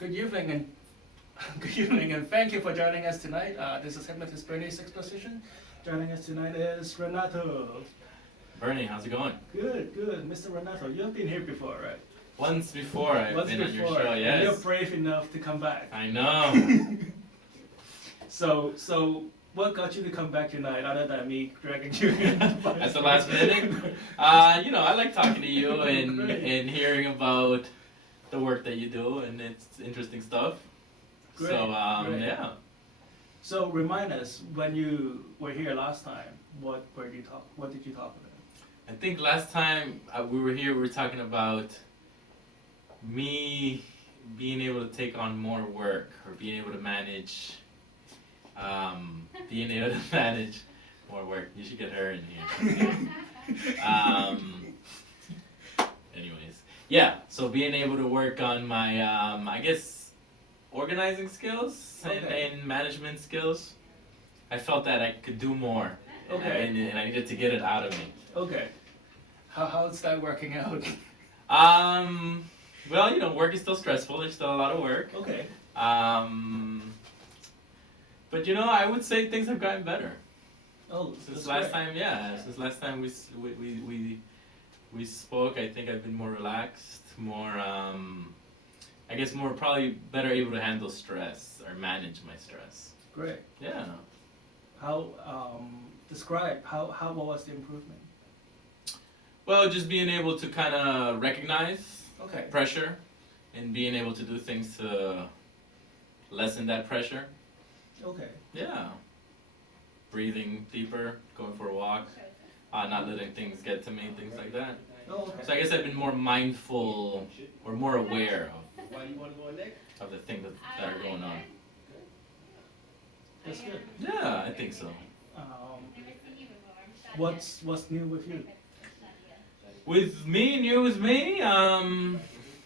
Good evening and good evening and thank you for joining us tonight. This is Hypnotist Bernie's Exposition. Joining us tonight is Renato. Bernie, how's it going? Good, good. Mr. Renato, you've been here before, right? Once before I've been on your show, and yes. you're brave enough to come back. I know. So what got you to come back tonight other than me dragging you in? At the last minute? I like talking to you and hearing about the work that you do, and it's interesting stuff. Great, So, great. yeah. So remind us, when you were here last time, what did you talk about? I think last time we were here, we were talking about me being able to take on more work, or being able to manage, more work. You should get her in here. Anyways, yeah, so being able to work on my, I guess, organizing skills and management skills. I felt that I could do more, Okay. and I needed to get it out of me. Okay. How's that working out? Well, work is still stressful. There's still a lot of work. Okay. But I would say things have gotten better Oh, since that's last great. time. Yeah, since last time we spoke. I think I've been more relaxed, more I guess more probably better able to handle stress or manage my stress. Great. Yeah. How describe how was the improvement? Well, just being able to kind of recognize Okay. pressure and being able to do things to lessen that pressure. Okay. Yeah. Breathing deeper, going for a walk, not letting things get to me, things like that. Oh, okay. So I guess I've been more mindful or more aware of the things that are going on. That's good. Yeah, I think so. What's new with you? With me,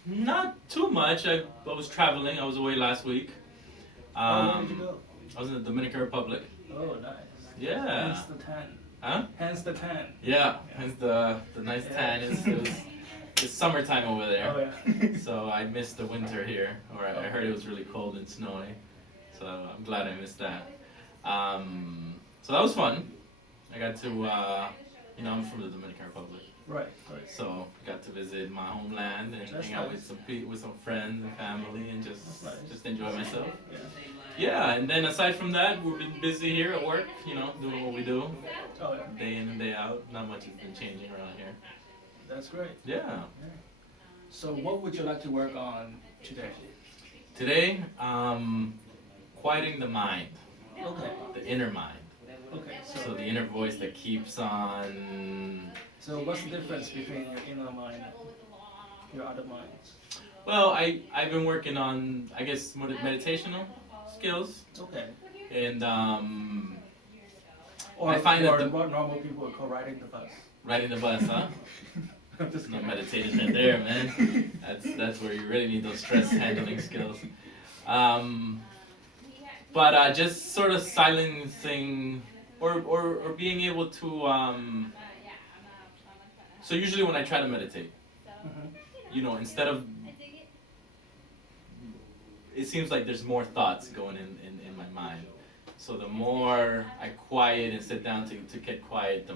not too much. I was traveling. I was away last week. Where did you go? I was in the Dominican Republic. Oh, nice. Yeah. Hence the tan. Huh? Hence the tan. Yeah. Hence the nice tan. It's summertime over there. Oh yeah. So I missed the winter here, or I heard it was really cold and snowy. So I'm glad I missed that. So that was fun. I got to, I'm from the Dominican Republic. Right. Right. So got to visit my homeland and That's hang out nice. with some friends and family and That's nice. just enjoy myself. Yeah. Yeah, and then aside from that, we've been busy here at work, doing what we do, Oh yeah. day in and day out. Not much has been changing around here. That's great. Yeah. Yeah. So what would you like to work on today? Today, quieting the mind, Okay. the inner mind. Okay. So the inner voice that keeps on. So what's the difference between your inner mind and your other minds? Well, I've been working on, I guess, more meditational skills, Okay. and Or I find that what normal people would call riding the bus. riding the bus, huh? I'm just No kidding. meditation right there, man. That's where you really need those stress handling skills. But just sort of silencing or being able to. So usually when I try to meditate, Mhm. instead of, it seems like there's more thoughts going in my mind. So the more I quiet and sit down to get quiet, the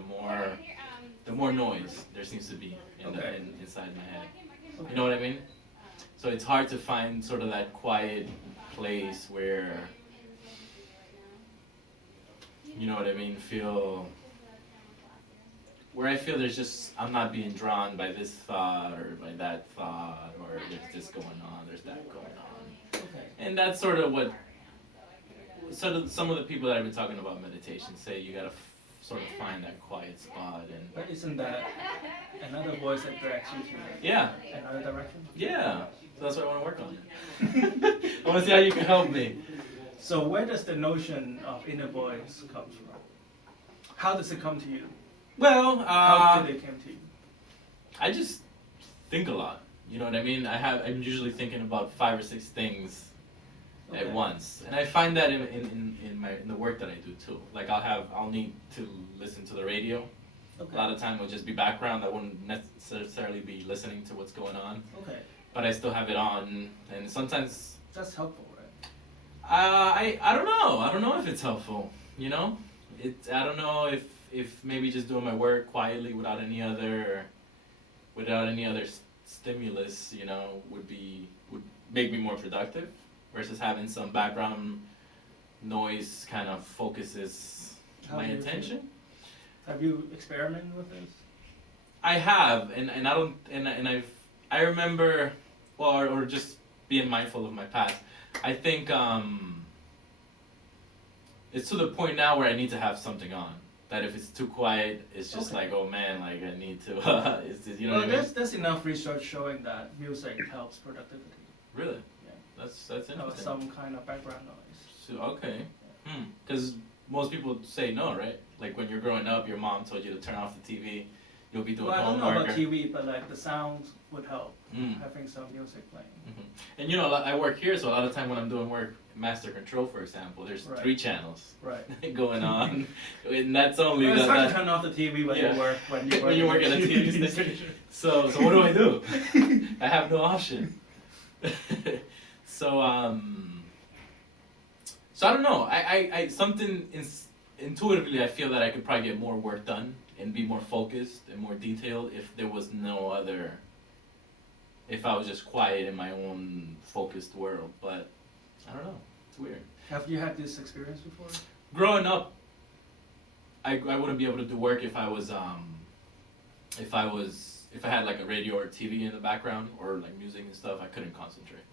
more noise there seems to be Okay. inside my head. You know what I mean? So it's hard to find sort of that quiet place where, you know what I mean, where I feel I'm not being drawn by this thought or by that thought, or there's this going on, there's that going on. Okay. And that's sort of what some of the people that I've been talking about meditation say. You gotta sort of find that quiet spot and But isn't that another voice that drags you to yeah, another direction? yeah. So that's what I want to work on. I want to see how you can help me. So where does the notion of inner voice come from? How does it come to you? Well, How did it come to you? I just think a lot. You know what I mean? I'm usually thinking about 5 or 6 things at Okay. once, and I find that in the work that I do too. Like I'll need to listen to the radio. Okay. A lot of time it'll just be background. I wouldn't necessarily be listening to what's going on, Okay. but I still have it on. And sometimes That's helpful, right? I don't know. I don't know if it's helpful. You know, I don't know if maybe just doing my work quietly without any other stimulus, you know, would make me more productive versus having some background noise kind of focuses my attention. Have you experimented with this? I have, and I don't, and I remember, well, or just being mindful of my past. I think it's to the point now where I need to have something on. That if it's too quiet, it's just like, oh man, like I need to. You know what I mean? There's enough research showing that music helps productivity. Really? Yeah. That's interesting. Some kind of background noise. So, okay. Because most people say no, right? Like when you're growing up, your mom told you to turn off the TV. You'll be doing homework. I don't know about TV, but like the sound would help. Having some music playing. And you know, I work here, so a lot of time when I'm doing work, master control, for example, there's 3 channels going on, and that's only. It's hard to turn off the TV when you work when you work at a TV station. So what do I do? I have no option. So I don't know. I something intuitively I feel that I could probably get more work done and be more focused and more detailed if there was no other. If I was just quiet in my own focused world, but I don't know. It's weird. Have you had this experience before? Growing up, I wouldn't be able to do work if I had like a radio or TV in the background or like music and stuff. I couldn't concentrate.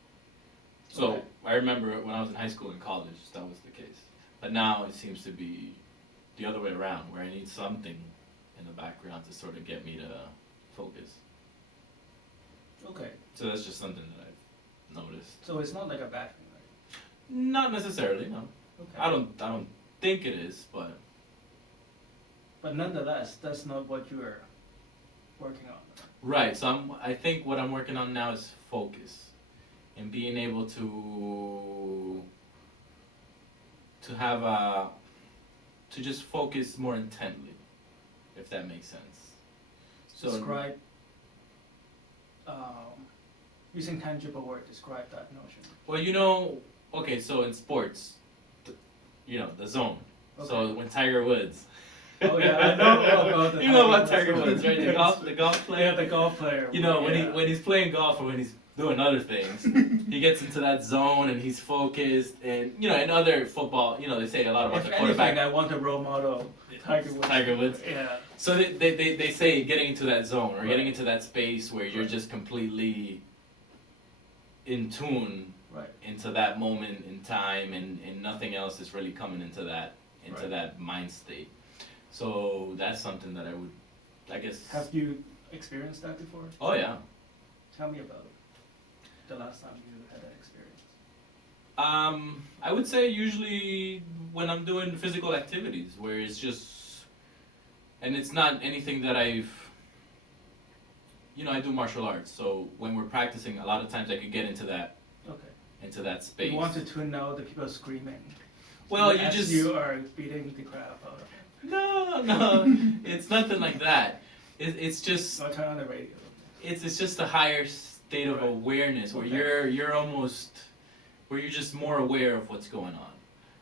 So I remember when I was in high school and college, that was the case. But now it seems to be the other way around, where I need something in the background to sort of get me to focus. Okay. So that's just something that I've noticed. So it's not like a bad thing, right? Not necessarily, no. Okay. I don't think it is, but. But nonetheless, that's not what you are working on. Right. So I think what I'm working on now is focus, and being able to just focus more intently, if that makes sense. So describe. Using tangible word, describe that notion. Well, you know, okay, so in sports, the zone. Okay. So when Tiger Woods. Oh yeah, I know about the. You know about Tiger Woods, right? The golf player. Yeah, the golf player. You know, when he's playing golf or when he's doing other things, he gets into that zone and he's focused. And in other football, they say a lot about the quarterback. If anything, I want a role model. Tiger Woods. Yeah. So they say getting into that zone or getting into that space where you're just completely in tune into that moment in time, and nothing else is really coming into that mind state. So that's something that I guess. Have you experienced that before? Oh yeah. Tell me about the last time you had that experience. I would say usually when I'm doing physical activities where it's just, and it's not anything that I do martial arts, so when we're practicing, a lot of times I could get into that space. You wanted to know the people screaming. Well, you are beating the crap out of it. No, it's nothing like that. It's just. I'll turn on the radio. It's just a higher state of awareness where you're just more aware of what's going on,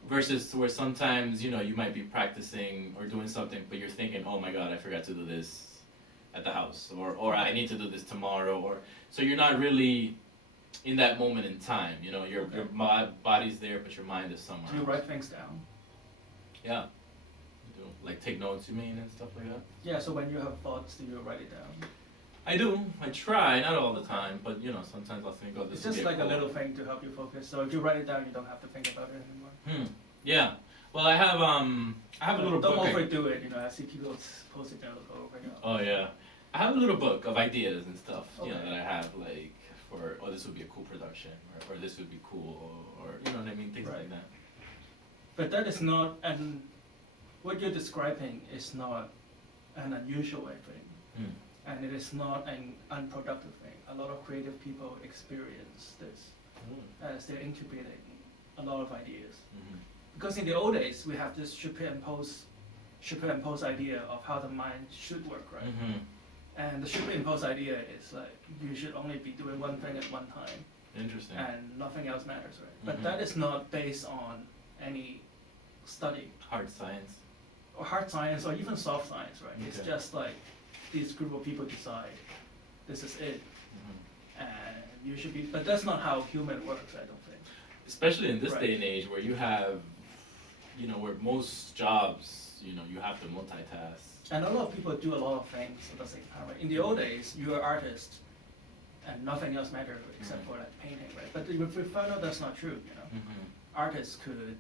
versus where sometimes you might be practicing or doing something, but you're thinking, oh my God, I forgot to do this at the house, or I need to do this tomorrow, or so you're not really in that moment in time. Your body's there, but your mind is somewhere. Do you write things down? Yeah. Like take notes, you mean, and stuff like that? Yeah, so when you have thoughts, do you write it down? I do. I try, not all the time, but sometimes I'll think, oh, this is just like a little thing to help you focus. So if you write it down, you don't have to think about it anymore. Yeah. Well, I have a little book. Don't overdo it. I see people post it down over and over. Oh yeah. I have a little book of ideas and stuff. That I have like for this would be a cool production, or this would be cool, or you know what I mean, things like that. But that is not what you're describing is not an unusual thing, and it is not an unproductive thing. A lot of creative people experience this as they're incubating a lot of ideas. Because in the old days, we have this superimpose idea of how the mind should work, right? And the superimpose idea is like you should only be doing one thing at one time. Interesting. And nothing else matters, right? But Mhm. that is not based on any study Hard science. or hard science or even soft science, right? It's Okay. just like this group of people decide this is it, Mhm. and you should be. But that's not how human works, I don't think. Especially in this Right. day and age where you have, where most jobs, you have to multitask. And a lot of people do a lot of things at the same time, right? In the old days, you were an artist, and nothing else mattered except for like painting, right? But we found out that's not true, Mm-hmm. Artists could,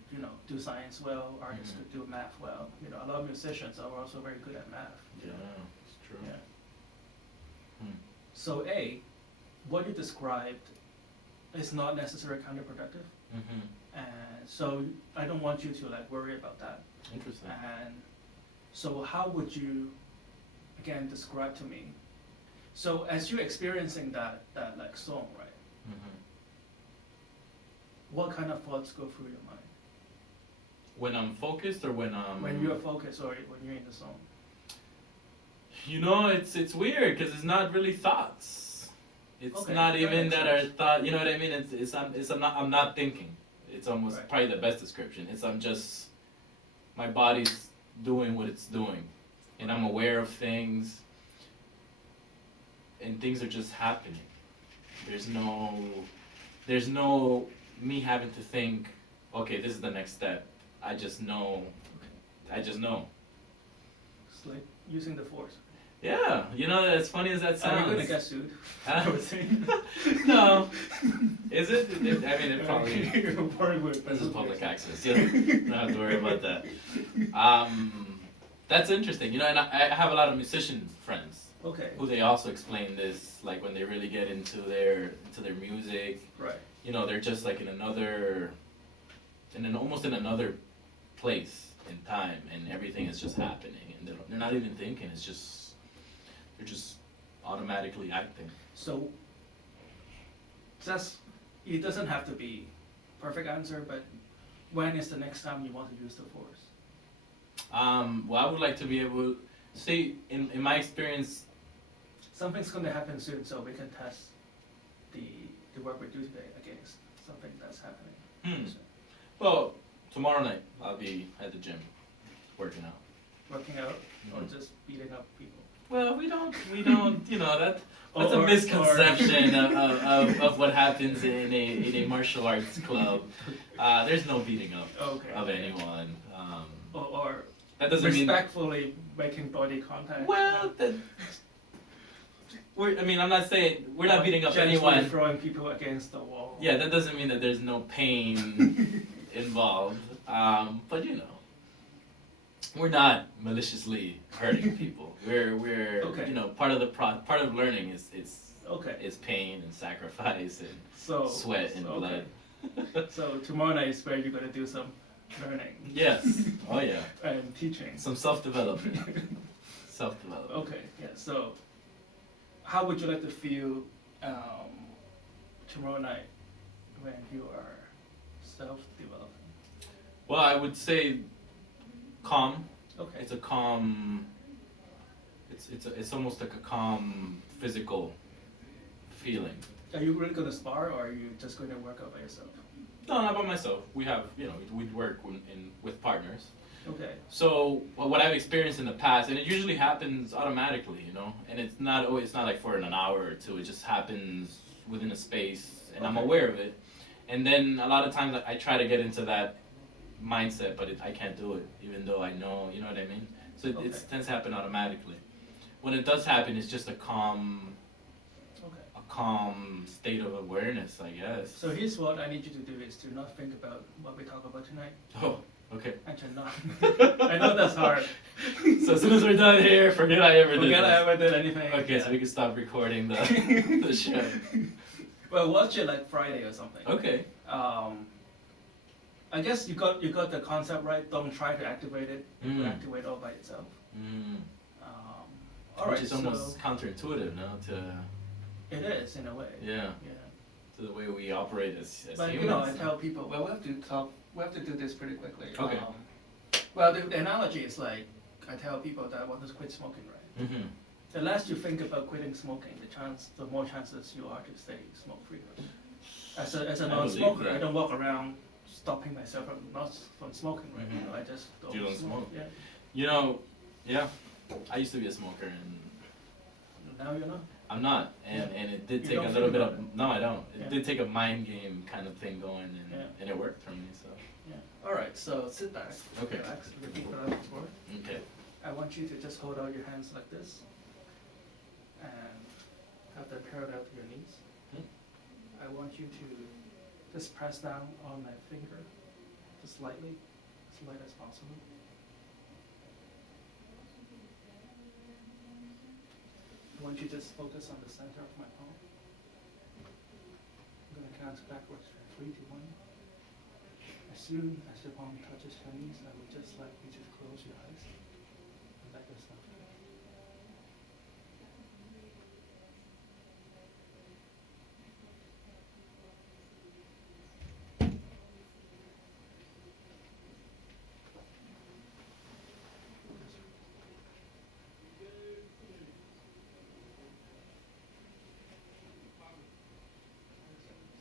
do science well, artists Mhm. could do math well. A lot of musicians are also very good at math. Yeah, it's true. Yeah. Hmm. So what you described is not necessarily counterproductive, Mm-hmm. and so I don't want you to like worry about that. Interesting. And so how would you, again, describe to me? So as you're experiencing that like song, right? Mm-hmm. What kind of thoughts go through your mind When I'm focused or when I'm... when you're focused or when you're in the song? It's weird because it's not really thoughts. It's Okay, not that even makes that are sense. thought. You know what I mean? I'm not thinking. It's almost Right. probably the best description. I'm just my body's doing what it's doing, and I'm aware of things, and things are just happening. There's no me having to think. Okay, this is the next step. I just know. It's like using the force. Yeah, as funny as that sounds. Are you gonna get sued? Huh? I would think. No. Is it? I mean, it probably. This is public access. You don't have to worry about that. That's interesting. And I have a lot of musician friends Okay. who they also explain this, like when they really get into their music. Right. They're just like almost in another place in time, and everything is just happening, and they're not even thinking. They're just automatically acting. So it doesn't have to be perfect answer, but when is the next time you want to use the force? Well, I would like to be able to see, in my experience. Something's going to happen soon, so we can test the work we do today against something that's happening. So, Well, tomorrow night I'll be at the gym, working out. working out or Mhm. just beating up people. Well, we don't, that's a Or- misconception of what happens in a martial arts club. There's no beating up Okay. of anyone. Or That doesn't mean. respectfully making body contact. Well, I'm not saying we're not beating up Gently anyone. throwing people against the wall. Yeah, that doesn't mean that there's no pain involved. But we're not maliciously hurting people. We're Okay. part of learning is Okay. is pain and sacrifice and So sweat and okay. blood. So tomorrow night is where you're gonna do some learning Yes. Oh yeah. and teaching. Some self-development. Self-development. Okay, yeah, so how would you like to feel tomorrow night when you are self-developing? Well, I would say calm. Okay, It's a calm. It's almost like a calm physical feeling. are you really gonna spar or are you just gonna work out by yourself? No, not by myself. We have, we work with partners. Okay, So what I've experienced in the past, and it usually happens automatically, and it's not like for an hour or two. It just happens within a space, and I'm Okay. aware of it. And then a lot of times I try to get into that mindset, but I can't do it, even though I know, you know what I mean. So it Okay. tends to happen automatically. When it does happen, it's just a calm state of awareness, I guess. so here's what I need you to do is to not think about what we talk about tonight. Oh, okay. Actually not. I know that's hard. So as soon as we're done here, forget I ever did Forget I this. ever did anything. Okay, Yeah. so we can stop recording the show. Well, watch it like Friday or something. Okay. I guess you got the concept right. Don't try to activate it. It will Mm. activate all by itself. Mm. All Which right, is so almost counterintuitive now it is in a way. yeah, Yeah. to the way we operate as But humans. I tell people, well, we have to do this pretty quickly. Okay. Well, the analogy is like I tell people that I want to quit smoking, right? Mm-hmm. The less you think about quitting smoking, the more chances you are to stay smoke free. Right? As a I non-smoker, believe I that. don't walk around stopping myself from smoking, right? Mhm. You know, I just don't, You don't smoke. Yeah. You know, yeah, I used to be a smoker, and Now you're not. I'm not, and Yeah. it did You take don't a think little bit about of it. no, I don't. It Yeah. did take a mind game kind of thing going, and Yeah. and it worked for me. So Yeah. All right. So sit back. Okay. Relax. Repeat what I before. okay, I want you to just hold out your hands like this, and have them parallel to your knees. Hmm. I want you to just press down on my finger, just lightly, as light as possible. I want you to just focus on the center of my palm. I'm going to count backwards from 3 to 1. As soon as your palm touches your knees, I would just like you to close your eyes and let yourself go.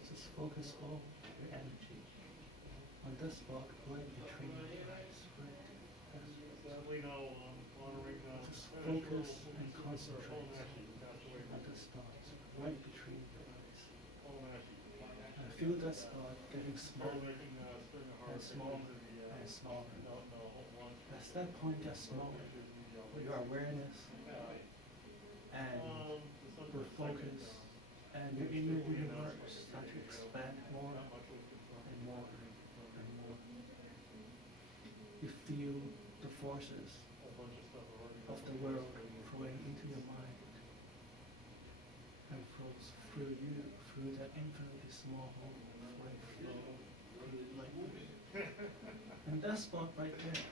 Just focus all your energy on this spot right between your eyes, right? Just focus and concentrate on this spot right between your eyes. And feel that spot getting smaller and smaller and smaller. As that point gets smaller, your awareness and your focus and your inner universe start to expand more and more and more. You feel the forces of the world flowing into your mind and flows through you, through that infinitely small hole, flowing through like and that spot right there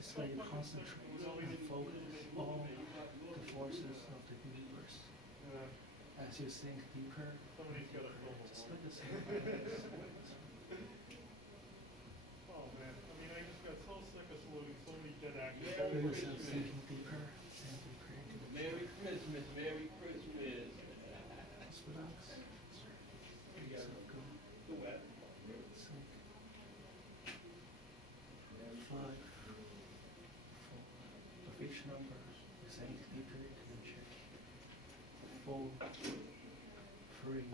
is where you concentrate and focus all the forces of the universe. As you sink deeper, just let yourself relax. Feel yourself sinking deeper and deeper into the Merry Christmas, Merry Christmas. just relax. Let yourself go. Sink. 5, 4. With each number, you sink deeper into the chair. 4, 3,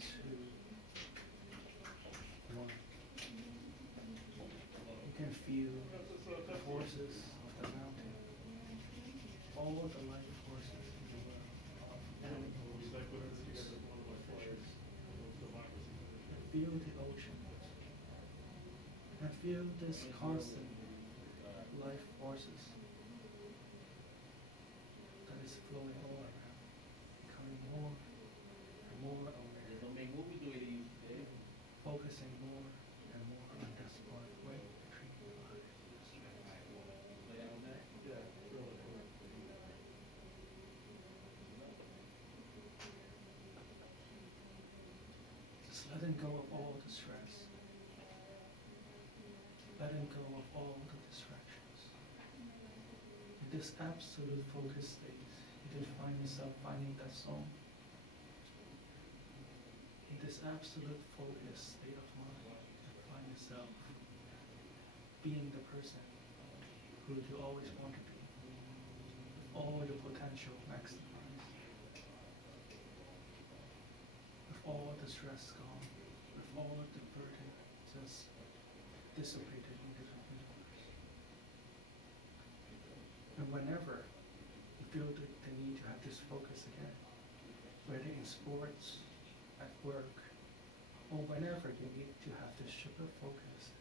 2, 1. You can feel the forces of the mountain, all the life forces in the world, animals, birds, fishes. And feel the ocean. And feel this constant life forces that is flowing all around, becoming more and more aware, focusing more and more on that spot right between your eyes. Just letting go of all the stress, letting go of all the distractions. In this absolute focus state, you can find yourself finding that zone. In this absolute focus state of mind, you find yourself being the person who you always want to be. All your potential maximized. With all the stress gone, with all the burden just dissipated into the universe. And whenever you feel the need to have this focus again, whether in sports, at work, or whenever you need to have this super focused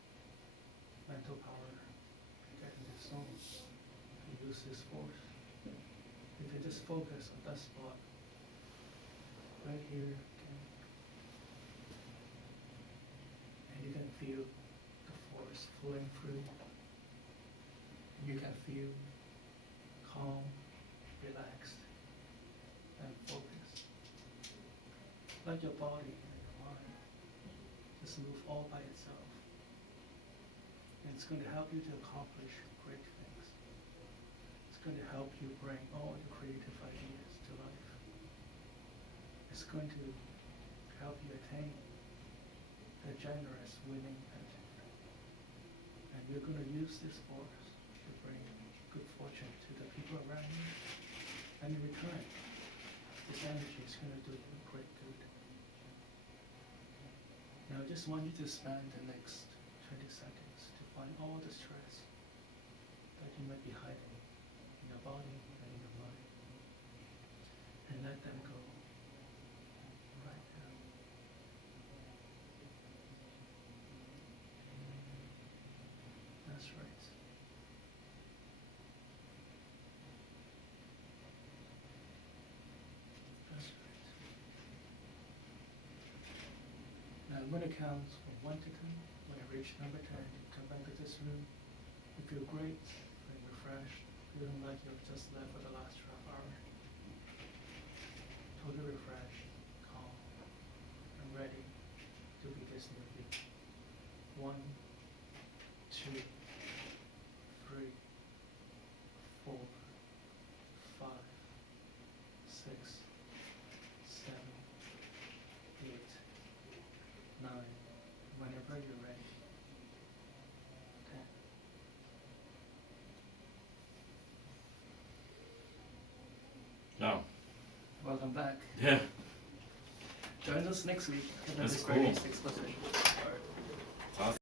mental power, get in this zone, and use this force. You can just focus on that spot, right here, okay? And you can feel the force flowing through. You can feel calm, relaxed, and focused. Let your body and your mind just move all by itself. And it's going to help you to accomplish great things. It's going to help you bring all your creative ideas to life. It's going to help you attain the generous winning pension. And you're going to use this force to bring good fortune to the people around you. And in return, this energy is going to do you great good. Now I just want you to spend the next 20 seconds to find all the stress that you might be hiding in your body and in your mind. And let them go right now. That's right. That's right. Now I'm going to count from 1 to 10. When I reach number 10, you come back to this room. You feel great, feeling refreshed, feeling like you've just left for the last half hour. Totally refreshed, calm, and ready to be this new you. 1, 2, 3, 4, 5, 6, 7, 8, 9. Whenever you're ready. 10. Wow. Welcome back. Yeah. Join us next week for the That's greatest cool. exposition.